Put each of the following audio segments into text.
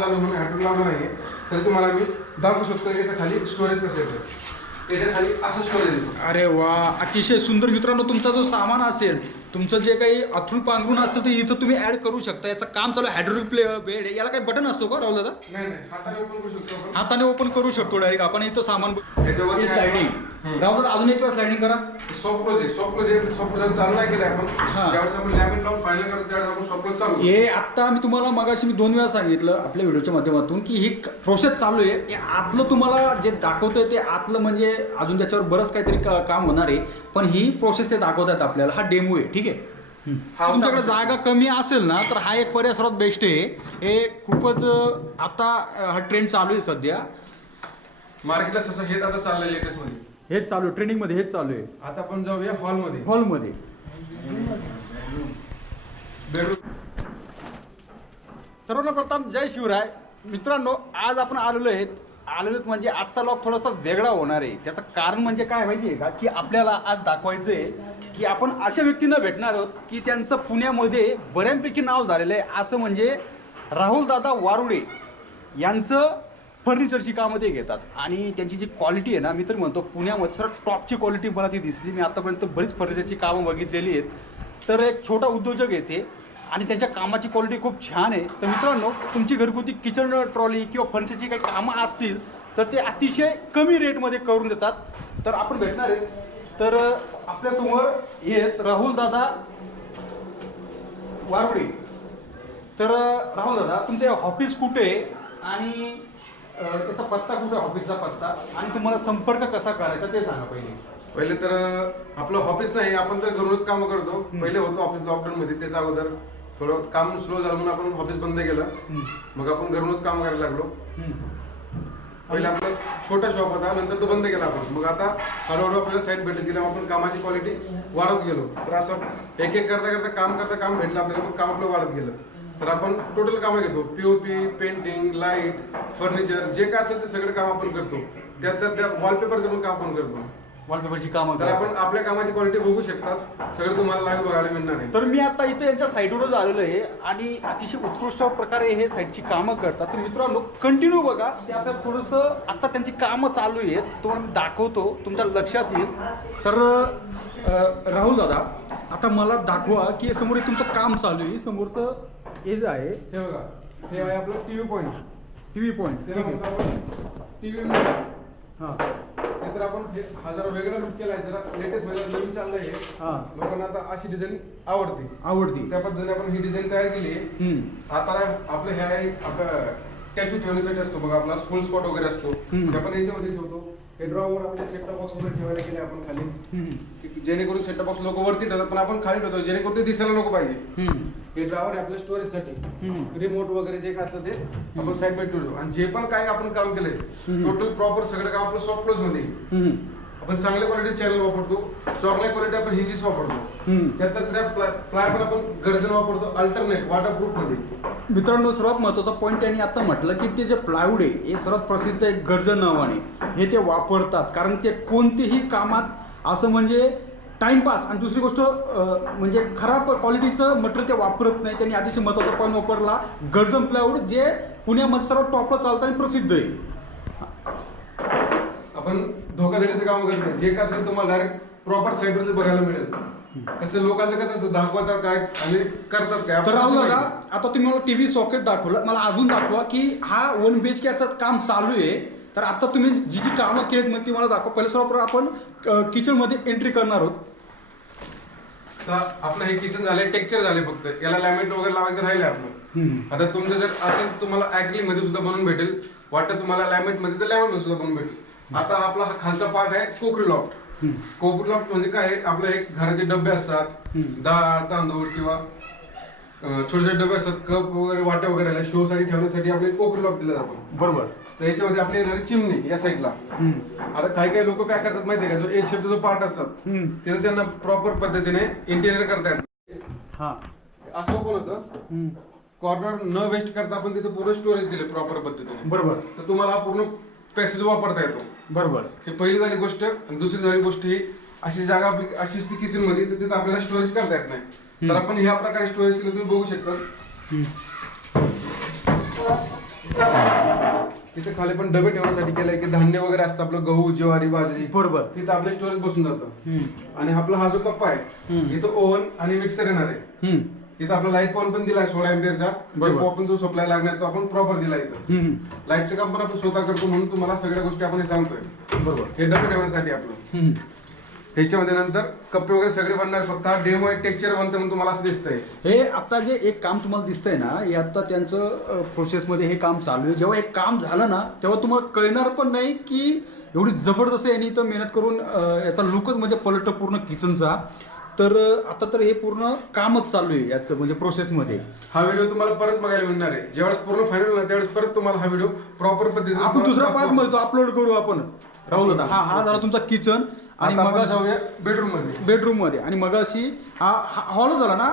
चालू म्हणून हॅडरूट लावलं नाहीये. तरी तुम्हाला मी दाखवू शकतो की याच्या खाली स्टोरेज कसं येतं त्याच्याखाली असं स्टोरेज अरे वा अतिशय सुंदर मित्रांनो तुमचा जो सामान असेल तुमचं जे काही अथून पांघरून असेल ते इथं तुम्ही ऍड करू शकता. याचं काम चालू हायड्रोलिक प्ले बेड आहे याला काही बटन असतो का राहुल दादा? हाताने ओपन करू शकतो आपण. हाताने ओपन करू शकतो डायरेक्ट आपण इथं सामान स्लायडिंग. राहुल दादा अजून एक वेळा स्लायडिंग करा. सॉफ्ट क्लोज आहे. सॉफ्ट क्लोज आहे. सॉफ्ट क्लोज चालू नाही केलं आपण. हा. ज्यावेळेस आपण लॅमिन लावून फायनल करतो त्यावेळेस आपण सॉफ्ट क्लोज चालू हे आत्ता मी तुम्हाला मगाशी मी दोन वेळा सांगितलं आपल्या व्हिडिओच्या माध्यमातून की ही प्रोसेस चालू आहे. हे आतलं तुम्हाला जे दाखवतंय ते आतलं म्हणजे अजून त्याच्यावर बरंच काहीतरी काम होणार आहे. पण ही प्रोसेस ते दाखवतात आपल्याला. हा डेमो आहे. ठीक आहे? हा, तुमच्याकडे जागा कमी असेल ना तर हा एक पर्याय सर्वात बेस्ट आहे. हे खूपच आता हा ट्रेंड चालू आहे सध्या. मार्केटला तसं हेच आता चाललंय लेटेस्टमध्ये. हेच चालू आहे ट्रेनिंगमध्ये हेच चालू आहे. आता आपण जाऊया हॉलमध्ये हॉलमध्ये बेडरूम सर्वांना प्रथम जय शिवराय. मित्रांनो आज आपण आलेलो आहेत. आलेलो आहेत म्हणजे आजचा लॉक थोडासा वेगळा होणार आहे. त्याचं कारण म्हणजे काय माहिती आहे का? की आपल्याला आज दाखवायचं आहे की आपण अशा व्यक्तींना भेटणार आहोत की त्यांचं पुण्यामध्ये बऱ्यापैकी नाव झालेलं आहे. असं म्हणजे राहुलदादा वारुडे यांचं फर्निचरची कामं ते घेतात. आणि त्यांची जी क्वालिटी आहे ना मी तर म्हणतो पुण्यामध्ये सर टॉपची क्वालिटी मला ती दिसली. मी आतापर्यंत बरीच फर्निचरची कामं बघितलेली आहेत. तर एक छोटा उद्योजक येते आणि त्यांच्या कामाची क्वालिटी खूप छान आहे. तर मित्रांनो तुमची घरगुती किचन ट्रॉली किंवा फर्निचरची काही कामं असतील तर ते अतिशय कमी रेटमध्ये करून देतात. तर आपण भेटणार आहे. तर आपल्यासमोर येत राहुल दादा वारवडे. तर राहुल दादा तुमचे ऑफिस कुठे आणि त्याचा पत्ता कुठे ऑफिसचा पत्ता? आणि तुम्हाला संपर्क कसा करायचा ते सांगा पहिले. पहिले तर आपलं ऑफिस नाही आपण तर घरूनच काम करतो. पहिले होतो ऑफिस लॉकडाऊन मध्ये त्याच्या अगोदर. थोडं काम स्लो झालं म्हणून आपण ऑफिस बंद केलं. मग आपण घरूनच काम करायला लागलो. पहिले आपला छोटा शॉप होता नंतर तो बंद केला आपण. मग आता हळूहळू आपल्याला साईट भेटत गेल्या आपण कामाची क्वालिटी वाढत गेलो. तर असं एक एक करता करता काम करता काम भेटलं आपल्याला मग काम आपलं वाढत गेलं. तर आपण टोटल कामं घेतो. पीओपी पेंटिंग लाइट फर्निचर जे काय असेल ते सगळं काम आपण करतो. त्यात त्यात त्या वॉलपेपरचं पण काम आपण करतो. वॉलपेपरची कामं तर. आपण आपल्या कामाची क्वालिटी बघू शकतात. सगळं तुम्हाला लाईव्ह बघायला मिळणार आहे. तर मी आता इथे यांच्या साईटवरच आलेलो आहे आणि अतिशय उत्कृष्ट प्रकारे हे साईटची कामं करतात. तर मित्रांनो कंटिन्यू बघा. ते आपल्याला थोडंसं आता त्यांची कामं चालू आहेत. तुम्हाला मी दाखवतो. तुमच्या लक्षात येईल. तर राहुल दादा आता मला दाखवा की समोर तुमचं काम चालू आहे. समोरचं हे जे आहे हे बघा. हे आहे आपलं TV point T V point आपण टीव्ही हां. तर आपण हे हा जरा वेगळा लुक केला आहे जरा लेटेस्टमध्ये नवीन चाललंय हे. हां. लोकांना आता अशी डिझाईन आवडते. आवडती. त्या पद्धतीने आपण ही डिझाईन तयार केली. आहे हम्म. आता आपलं हे आहे आपलं टॅटू ठेवण्यासाठी असतो बघा आपला स्कूल स्पॉट वगैरे असतो. हम्म. ते आपण याच्यामध्ये ठेवतो. हे ड्रॉवर आपले सेटअप बॉक्स वगैरे ठेवायला गेले आपण खाली. की जेणेकरून सेटअप बॉक्स लोक वरती ठेवतात पण आपण खाली ठेवतो जेणेकरून ते दिसायला नको पाहिजे. हे ड्रायव्हर आहे आपल्या स्टोरेजसाठी हम्म. रिमोट वगैरे जे काय असतं ते आपण साईड बाय ठेवतो आणि जे पण काही आपण काम केलंय. टोटल प्रॉपर सगळं काम आपलं सॉफ्ट क्लोजमध्ये. आपण चांगल्या क्वालिटी चॅनल वापरतो चांगल्या क्वालिटी आपण हिंजीस वापरतो. हम्म. त्यात प्लाय पण आपण गर्जन वापरतो अल्टरनेट वॉटर प्रूफमध्ये. मित्रांनो सर्वात महत्त्वाचा पॉईंट त्यांनी आता म्हटलं की ते जे प्लायवूड आहे हे सर्वात प्रसिद्ध आहे गर्जन नावाने हे ते वापरतात कारण ते कोणतेही कामात असं म्हणजे टाइमपास आणि दुसरी गोष्ट म्हणजे खराब क्वालिटीचं मटेरियल ते वापरत नाही. त्यांनी अतिशय महत्त्वाचा पॉईंट वापरला. गर्जन प्लायवूड जे पुण्यामध्ये सर्वात टॉपला चालतं आणि प्रसिद्ध आहे. आपण धोकाधडीचं काम करत नाही. जे असेल तुम्हाला डायरेक्ट प्रॉपर साईडवरती बघायला मिळेल. कसं लोकांचं कसं असतं दाखवतात काय आणि करतात काय? तर राहुल असं दादा. आता तुम्ही मला टीव्ही सॉकेट दाखवलं. मला अजून दाखवा की हा वन बी एच केचं काम चालू आहे. तर आता तुम्ही जी जी कामं केलीत मग ती मला दाखवा. पहिले सर्वप्रथम आपण किचनमध्ये एंट्री करणार आहोत. तर आपलं हे किचन झालंय टेक्चर झाले फक्त. याला लॅमिनेट वगैरे लावायचं राहिलंय आपलं. आता तुमचं जर असेल तुम्हाला ऍक्रिलिकमध्ये सुद्धा बनवून भेटेल. वाटतं तुम्हाला लॅमिनेटमध्ये तर लॅमिनेटमध्ये सुद्धा बनवून भेटेल. आता आपला हा खालचा पार्ट आहे कोकरी लॉफ्ट कोकरी लॉफ्ट म्हणजे काय? आपलं एक घराचे डबे असतात. डाळ तांदूळ किंवा छोटे छोटे डबे असतात. कप वगैरे वाटे वगैरे शो साठी ठेवण्यासाठी आपले कोकरी लॉफ्ट दिले आपण. बरोबर. तर याच्यामध्ये आपली येणारी चिमणी या साईडला आता काही काही लोक काय करतात माहितीये का? जो एल शेपचा जो पार्ट असतात तिथे त्यांना प्रॉपर पद्धतीने इंटिरियर करता येत. हा. असं पण होतं. कॉर्नर न वेस्ट करता आपण तिथे पूर्ण स्टोरेज दिले प्रॉपर पद्धतीने. बरोबर. तर तुम्हाला पूर्ण पॅसेज वापरता येतो. बरोबर. ही पहिली झाली गोष्ट आणि दुसरी झाली गोष्ट ही अशी जागा आपली अशी असते किचनमध्ये तर तिथे आपल्याला स्टोरेज करता येत नाही. तर आपण ह्या प्रकारे स्टोरेज केलं तुम्ही बघू शकता. तिथे खाली पण डबे ठेवण्यासाठी केलंय की धान्य वगैरे असतं आपलं गहू ज्वारी बाजरी. बरोबर. तिथं आपले स्टोरेज बसून जातं. आणि आपला हा जो कप्पा आहे. इथं ओव्हन आणि मिक्सर येणार आहे. इथं आपला लाइट पॉल पण दिलाय सोळा एम्पियरचा. आपण जो सप्लाय लागणार तो आपण प्रॉपर दिला इथं. लाईटचं काम पण आपण स्वतः करतो म्हणून तुम्हाला सगळ्या गोष्टी आपण हे सांगतोय. बरोबर. हे डबे ठेवण्यासाठी आपलं. ह्याच्यामध्ये नंतर कप्पे वगैरे सगळे बनणार फक्त हा डेमो आहे टेक्चर बनतं म्हणून तुम्हाला असं दिसतंय. हे आता जे एक काम तुम्हाला दिसतंय ना हे आता त्यांचं प्रोसेसमध्ये हे काम चालू आहे. जेव्हा एक काम झालं ना तेव्हा तुम्हाला कळणार पण नाही की एवढी जबरदस्त यांनी इथं मेहनत करून याचा लुकच म्हणजे पलट पूर्ण किचनचा तर आता तर हे पूर्ण कामच चालू आहे याचं म्हणजे प्रोसेसमध्ये हा व्हिडिओ तुम्हाला परत बघायला मिळणार आहे. ज्यावेळेस पूर्ण फायनल होणार त्यावेळेस परत तुम्हाला हा व्हिडिओ प्रॉपर पद्धतीने आपण दुसरा पार्टमध्ये तो अपलोड करू आपण. राहुल होता हा हा झाला तुमचा किचन आणि मग बेडरूममध्ये बेडरूममध्ये आणि मग अशी हा हॉल झाला ना.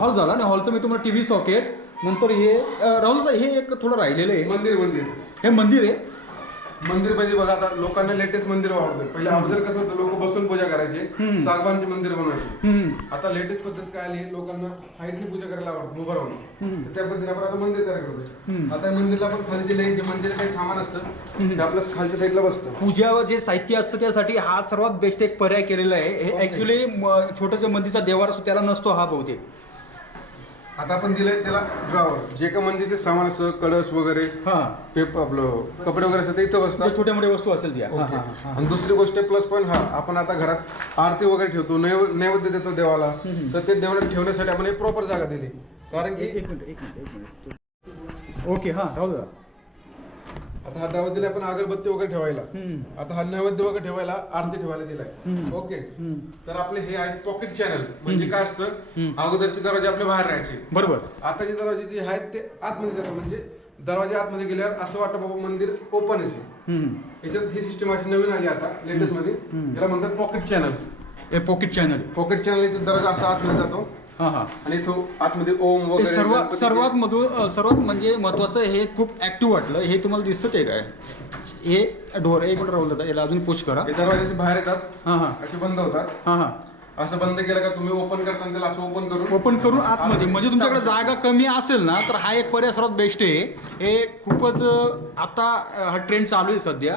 हॉल झाला आणि हॉलचं मी तुम्हाला टीव्ही सॉकेट नंतर हे राहुल दादा हे एक थोडं राहिलेलं आहे. मंदिर मंदिर. हे मंदिर आहे. मंदिर म्हणजे बघा आता लोकांना लेटेस्ट मंदिर आवडतं पहिले अगोदर कसं होतं लोक बसून पूजा करायचे. सागवानचे मंदिर बनवायचे. आता लेटेस्ट पद्धत काय आली लोकांना हाईटने पूजा करायला आवडतं उभं राहून त्या पद्धतीने आपण आता मंदिर तयार. करतो आता मंदिरला आपण खाली दिलंय जे मंदिर काही सामान असतं. ते आपलं खालच्या साईडला बसतं पूजावर जे साहित्य असतं त्यासाठी हा सर्वात बेस्ट एक पर्याय केलेला आहे हे. ऍक्च्युली छोटंसं मंदिरचा देवार असतो त्याला नसतो हा बहुतेक आता आपण दिलंय त्याला ड्रॉवर जे का मंदिरचे सामान असतं कळस वगैरे हा. पेप आपलं कपडे वगैरे असतं ते इथं जे बसतात छोट्या मोठ्या वस्तू असेल त्या. हा, ओके. हा, हा. आणि दुसरी गोष्ट प्लस पॉईंट हा आपण आता घरात आरती वगैरे ठेवतो नैव- नैवेद्य देतो देवाला. तर ते देवाला ठेवण्यासाठी आपण एक प्रॉपर जागा दिली. कारण की एक मिनिट एक मिनिट एक मिनिट. ओके हा राहुल दादा. आता हा डावा दिला आपण अगरबत्ती वगैरे ठेवायला. हम्म. आता हा नैवेद्य वगैरे ठेवायला आरती ठेवायला दिलाय. हम्म. ओके? हम्म. तर आपले हे आहेत पॉकेट चॅनल म्हणजे काय असतं? हम्म. अगोदरचे दरवाजे आपले बाहेर राहायचे. बरोबर. आता जे दरवाजे जे आहेत ते आतमध्ये जातात. म्हणजे दरवाजे आतमध्ये गेल्यावर असं वाटतं बाबा मंदिर ओपन आहे हम्म. याच्यात ही सिस्टम अशी नवीन आली आता लेटेस्टमध्ये. हम्म. याला म्हणतात पॉकेट चॅनल हे पॉकेट चॅनल पॉकेट चॅनल इथे दरवाजा असा आतमध्ये जातो. हा हा. आणि तो आतमध्ये ओम हे वगैरे सर्वात गणपतीचे- सर्वात मधू अ, सर्वात म्हणजे महत्वाचं हे खूप ऍक्टिव्ह वाटलं. हे तुम्हाला दिसतं ते काय? हे डोर एक मिनिट राहुल दादा याला अजून पुश करा. हे दरवाजे बाहेर येतात. हा हा. असे बंद होतात. हा हा. असं बंद केलं का तुम्ही ओपन करताना त्याला असं ओपन करून ओपन करून आतमध्ये. म्हणजे तुमच्याकडे जागा कमी असेल ना तर हा एक पर्याय सर्वात बेस्ट आहे. हे खूपच अ, आता अ, हा ट्रेंड चालू आहे सध्या.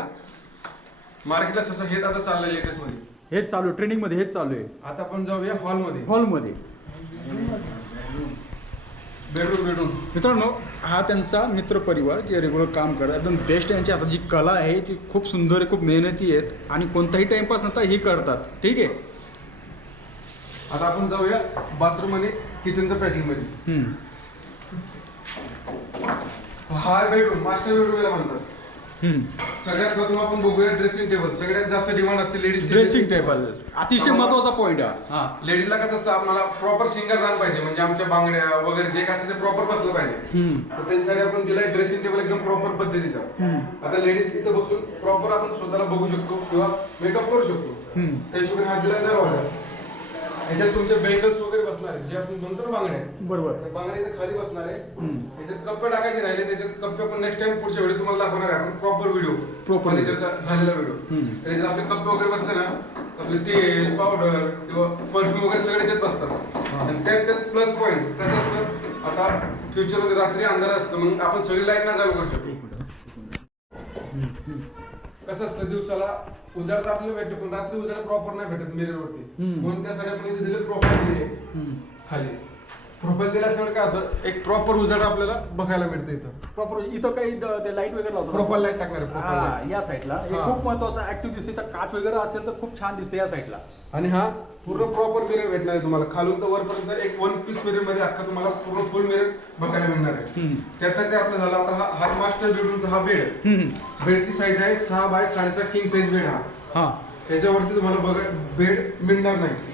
मार्केटला तसं हेच आता चाललंय लेटेस्टमध्ये हेच चालू आहे. ट्रेनिंगमध्ये हेच चालू आहे. आता आपण जाऊया हॉलमध्ये. हॉलमध्ये बेडरूम बेडरूम. मित्रांनो हा त्यांचा मित्र परिवार जे रेग्युलर काम करतात. एकदम बेस्ट यांची. आता जी कला आहे ती खूप सुंदर आहे खूप मेहनती आहेत आणि कोणताही टाइमपास नंतर ही करतात. ठीक आहे? आता आपण जाऊया बाथरूम आणि किचनच्या पॅसिंगमध्ये. हम्म. हा बेडरूम. मास्टर बेडरूम याला म्हणतात. सगळ्यात प्रथम आपण बघूया ड्रेसिंग टेबल सगळ्यात जास्त डिमांड असते लेडीज ड्रेसिंग टेबल अतिशय महत्त्वाचा पॉईंट हा हा. लेडीजला कसं असतं आपल्याला प्रॉपर सिंगरदान पाहिजे. म्हणजे आमच्या बांगड्या वगैरे जे काय असतं ते प्रॉपर बसलं पाहिजे. तर त्याच्यासाठी आपण दिलाय ड्रेसिंग टेबल एकदम प्रॉपर पद्धतीचा. आता लेडीज इथं बसून प्रॉपर आपण स्वतःला बघू शकतो किंवा मेकअप करू शकतो. त्या हिशोबाने हा दरवाजा ह्याच्यात तुमचे बेंगल्स वगैरे बसणार आहेत जे आपण म्हणतो ना बांगड्या बरोबर. त्या बांगड्या इथं खाली बसणार आहे हम्म. ह्याच्यात कप्पे टाकायचे राहिले त्याच्यात कप्पे आपण नेक्स्ट टाइम पुढच्या व्हिडिओ तुम्हाला दाखवणार आहे आपण प्रॉपर व्हिडिओ Proper video. झालेला व्हिडिओ हम्म. त्याच्यात आपले कप्पे वगैरे बसले ना आपले तेल पावडर किंवा परफ्यूम वगैरे सगळे त्याच्यात बसतात. हा. आणि त्यात त्यात प्लस पॉईंट कसं असतं? आता फ्युचरमध्ये रात्री अंधार असतं मग आपण सगळी लाइट ना चालू करू शकतो कसं असतं दिवसाला उजाड तर आपल्याला भेटतो पण रात्री उजाड प्रॉपर नाही भेटत मिरर वरती हम्म. म्हणून त्यासाठी आपण इथे दिले हम्म. खाली प्रोफाईल दिल्यामुळे काय होतं? एक प्रॉपर उजाड आपल्याला बघायला मिळतं इथं. प्रॉपर इथं काही द- ते लाइट वगैरे लावतो प्रॉपर लाइट टाकणार आहे हा. या साईडला हे हा. खूप महत्वाचं ऍक्टिव्ह दिसते तर काच वगैरे असेल तर खूप छान दिसते या साईडला आणि हा पूर्ण प्रॉपर मिरर भेटणार आहे तुम्हाला. खालून तर वरपर्यंत एक वन पीस मिररमध्ये अख्खा तुम्हाला पूर्ण फुल मिरर बघायला मिळणार आहे. हम्म. त्यात ते आपलं झालं. आता हा हा मास्टर बेडरूमचा हा बेड. बेडची साईज आहे सहा बाय साडेसहा किंग साईज बेड हा. हा. त्याच्यावरती तुम्हाला बघा बेड मिळणार नाही.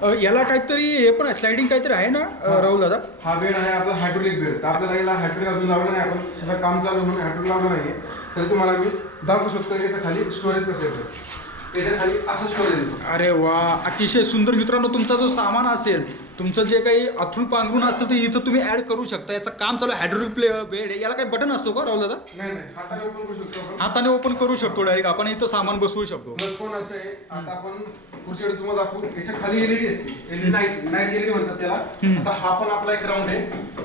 अ, याला काहीतरी हे पण स्लायडिंग काहीतरी आहे ना अ. राहुल दादा? हा बेड आहे आपला हायड्रोलिक बेड तर आपल्याला याला हायड्रोलिक अजून लावलं नाही आपण सध्या काम चालू म्हणून हायड्रोलिक लावलं नाहीये. तर तुम्हाला मी दाखवू शकतो की याच्या खाली स्टोरेज कसं येतं याच्या खाली असं स्टोरेज येतं अरे वा अतिशय सुंदर मित्रांनो तुमचा जो सामान असेल तुमचं जे काही अथून पांगून असेल ते इथं तुम्ही ऍड करू शकता. याचं काम चालू हायड्रोलिक प्ले बेड आहे. याला काही बटन असतो का राहुल दादा? नाही नाही. हाताने ओपन करू शकतो आपण. हाताने ओपन करू शकतो डायरेक्ट आपण इथं सामान बसवू शकतो. प्लस पण असं आहे आता आपण तुम्हाला दाखवू. याच्या खाली एलईडी असते. एलईडी नाईट नाईट एलईडी म्हणतात त्याला. हम्म. आता हा पण आपला एक राऊंड आहे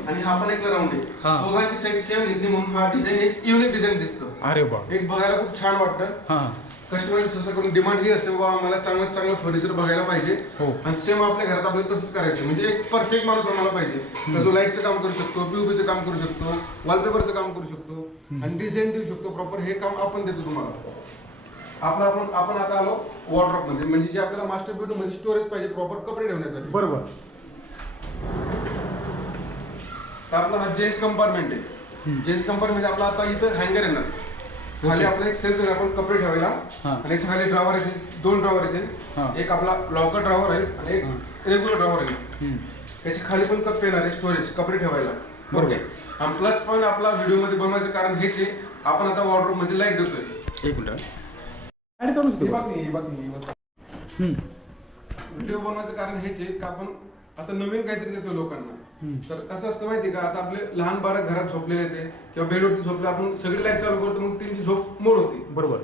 आणि हा पण एक राऊंड हा. आहे दोघांची साईज सेम घेतली म्हणून हा डिझाईन एक युनिक डिझाईन दिसतं. अरे बा एक बघायला खूप छान वाटतं. हां. कस्टमर करून डिमांड ही असते बाबा आम्हाला चांगलं चांगलं फर्निचर बघायला पाहिजे. हो. आणि सेम आपल्या घरात आपल्याला तसंच करायचं. म्हणजे एक परफेक्ट माणूस आम्हाला पाहिजे. का जो लाईटचं काम करू शकतो पीओपीचं काम करू शकतो वॉलपेपरचं काम करू शकतो आणि डिझाईन देऊ शकतो प्रॉपर हे काम आपण देतो तुम्हाला. आपलं आपण आपण आता आलो वॉर्ड्रॉपमध्ये. म्हणजे जे आपल्याला मास्टर बेडरूममध्ये स्टोरेज पाहिजे प्रॉपर कपडे ठेवण्यासाठी. बरोबर. तर आपला हा जेन्स कंपार्टमेंट आहे. जेन्स कंपार्टमेंट आपला आता इथं हँगर येणार खाली. आपला एक सेल्फ आपण कपडे ठेवायला हा. आणि याच्या खाली ड्रॉवर येतील दोन ड्रॉवर हा. येतील एक आपला लॉकर ड्रॉवर आहे आणि एक. रेग्युलर ड्रॉवर आहे हम्म. त्याच्याखाली पण कप येणार आहे स्टोरेज कपडे ठेवायला बरोबर. ओके आणि प्लस पण आपला व्हिडिओमध्ये बनवायचं कारण हेच आहे आपण आता वॉर्डरोबमध्ये लाइट देतोय एक मिनिट ऍड करू ही शकतो बघ ही बघ ही बघ. हम्म. व्हिडिओ बनवायचं कारण हेच आहे का आपण आता नवीन काहीतरी देतो लोकांना. तर कसं असतं माहिती का? आता आपले लहान बाळक घरात झोपलेले ते किंवा बेडवरती झोपले आपण सगळी लाइट चालू करतो मग त्यांची झोप मोड होती. बरोबर.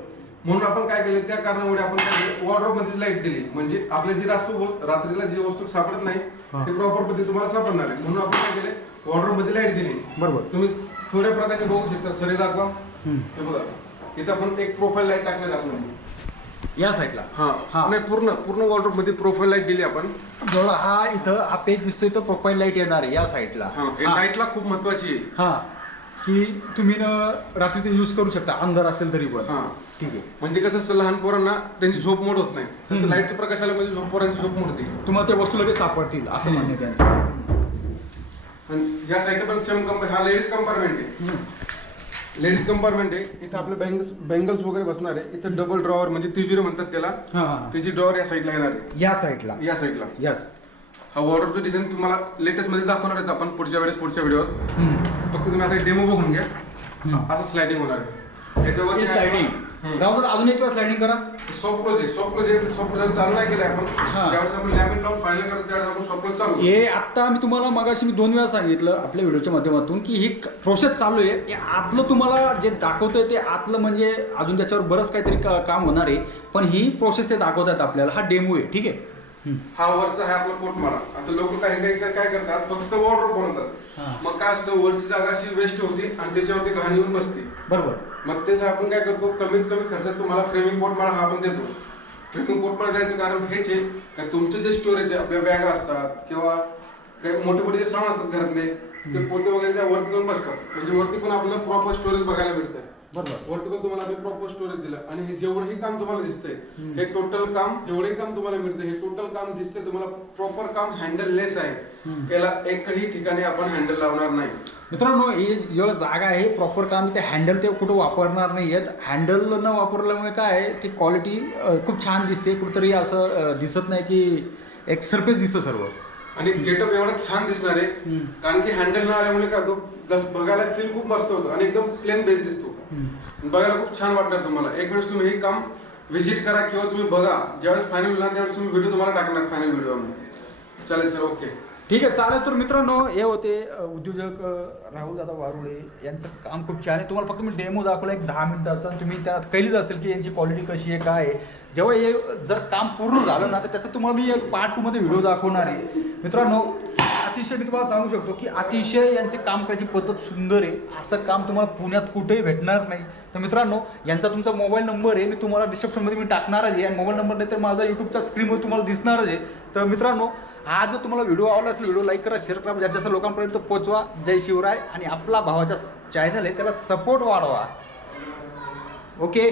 म्हणून आपण काय केलं त्या कारणामुळे आपण काय केलं वॉर्डरोबमध्ये लाइट दिली. म्हणजे आपल्या जी रास्तू रात्रीला जी वस्तू सापडत नाही. ते प्रॉपर पद्धती तुम्हाला सापडणार आहे. म्हणून आपण काय केलं वॉर्डरोबमध्ये लाइट दिली. बरोबर. तुम्ही थोड्या प्रकारचे बघू शकता. सरे दाखवा. हे बघा. इथं आपण एक प्रोफाईल लाइट टाकलेली आपण या साईडला हा. हा. नाही पूर्ण पूर्ण वॉर्डरोबमध्ये प्रोफाईल लाइट दिली आपण. जेवढा हा इथं हा पेज दिसतोय तो प्रोफाईल लाइट येणार आहे या साईडला हा. लाईटला खूप महत्वाची आहे. हा. की तुम्ही न रात्री ते यूज करू शकता अंधार असेल तरी पण. हा. ठीक आहे. म्हणजे कसं असतं लहान पोरांना त्यांची झोप मोड होत नाही. तसं हम्म. लाईटचा प्रकाश आला म्हणजे झोप पोरांची झोप मोडते तुम्हाला त्या वस्तू लगेच सापडतील असं म्हणणे त्यांचं. आणि या साईडला पण सेम कंपार्ट हा लेडीज कंपार्टमेंट आहे. हम्म. लेडीज कंपार्टमेंट आहे. इथं आपले बँगल्स बँगल्स वगैरे बसणार आहे. इथं डबल ड्रॉवर म्हणजे तिजुरी म्हणतात त्याला. हा, हा त्याची ड्रॉवर या साईडला येणार आहे. या साईडला या साईडला यस हा वॉर्डरचं डिझाईन तुम्हाला लेटेस्टमध्ये दाखवणार आहेत आपण पुढच्या वेळेस पुढच्या व्हिडिओत फक्त तुम्ही आता डेमो बघून घ्या. असं स्लायडिंग होणार आहे. याच्यावर स्लायडिंग राहू दे, अजून एक वेळा स्लायडिंग करा. सॉफ्ट क्लोज आहे सॉफ्ट आहे सॉफ्ट चालू नाही केलं आपण हा. ज्यावेळेस आपण लॅमिन लावून फायनल करतो त्यावेळेस आपण सॉफ्ट क्लोज चालू हे आत्ता मी तुम्हाला मगाशी मी दोन वेळा सांगितलं आपल्या व्हिडिओच्या माध्यमातून की ही प्रोसेस चालू आहे. हे आतलं तुम्हाला जे दाखवतंय ते आतलं म्हणजे अजून त्याच्यावर बरंच काहीतरी का- काम होणार आहे. पण ही प्रोसेस ते दाखवत आहेत आपल्याला. हा डेमो आहे ठीक आहे. हा वरचा आहे आपला कोट मारा. आता लोक काही काही काय काय करतात? फक्त वॉर्डरोब हा. बनवतात मग काय असतं वरची जागा अशी वेस्ट होती आणि त्याच्यावरती घाण येऊन बसते. बरोबर. मग तेच आपण काय करतो कमीत कमी खर्चात तुम्हाला फ्रेमिंग बोर्ड मला हा आपण देतो. फ्रेमिंग कोट मला द्यायचं कारण हेच आहे का तुमचं जे स्टोरेज आहे आपल्या बॅग असतात किंवा काही मोठे मोठे जे सामान असतात घरातले ते पोते वगैरे त्या वरती जाऊन बसतात. म्हणजे वरती पण आपल्याला प्रॉपर स्टोरेज बघायला मिळतं बरोबर. वरती पण तुम्हाला आम्ही प्रॉपर स्टोरेज दिलं. आणि हे जेवढंही काम तुम्हाला दिसतंय हे टोटल काम जेवढंही काम तुम्हाला मिळतं हे टोटल काम दिसतंय तुम्हाला प्रॉपर काम हँडल लेस आहे याला एकही ठिकाणी आपण हँडल लावणार नाही. मित्रांनो ही जेवढं जागा आहे प्रॉपर काम ते हँडल ते कुठं वापरणार नाही आहेत. हँडल न वापरल्यामुळे काय आहे ती क्वालिटी खूप छान दिसते. कुठंतरी असं दिसत नाही की एक सरफेस दिसतं सर्व. आणि गेटअप एवढा छान दिसणार आहे. कारण की हँडल न आल्यामुळे काय होतो जस बघायला फील खूप मस्त होतो आणि एकदम प्लेन बेस दिसतो. बघायला खूप छान वाटणार तुम्हाला. एक वेळेस तुम्ही हे काम व्हिजिट करा किंवा तुम्ही बघा. ज्यावेळेस फायनल ना त्यावेळेस तुम्ही व्हिडिओ तुम्हाला टाकणार फायनल व्हिडिओ आम्ही. चालेल सर ओके ठीक आहे चालेल. तर मित्रांनो हे होते उद्योजक राहुल दादा वारुळे यांचं काम खूप छान आहे. तुम्हाला फक्त मी डेमो दाखवला एक दहा मिनिटाचा तुम्ही त्यात कैलीच असेल की यांची क्वालिटी कशी आहे काय आहे. जेव्हा हे जर काम पूर्ण झालं ना तर त्याचं तुम्हाला मी एक पार्ट टू मध्ये व्हिडिओ दाखवणार आहे. मित्रांनो अतिशय मी तुम्हाला सांगू शकतो की अतिशय यांचे काम करायची पद्धत सुंदर आहे. असं काम तुम्हाला पुण्यात कुठेही भेटणार नाही. तर मित्रांनो यांचा तुमचा मोबाईल नंबर आहे. मी तुम्हाला डिस्क्रिप्शनमध्ये मी टाकणारच आहे. आणि मोबाईल नंबर नाही तर माझा यूट्यूबच्या स्क्रीनवर तुम्हाला दिसणारच आहे. तर मित्रांनो हा जर तुम्हाला व्हिडिओ आवडला असेल व्हिडिओ लाईक करा शेअर करा जास्त लोकांपर्यंत पोहोचवा. जय शिवराय आणि आपला भावाचा चॅनल आहे त्याला सपोर्ट वाढवा. ओके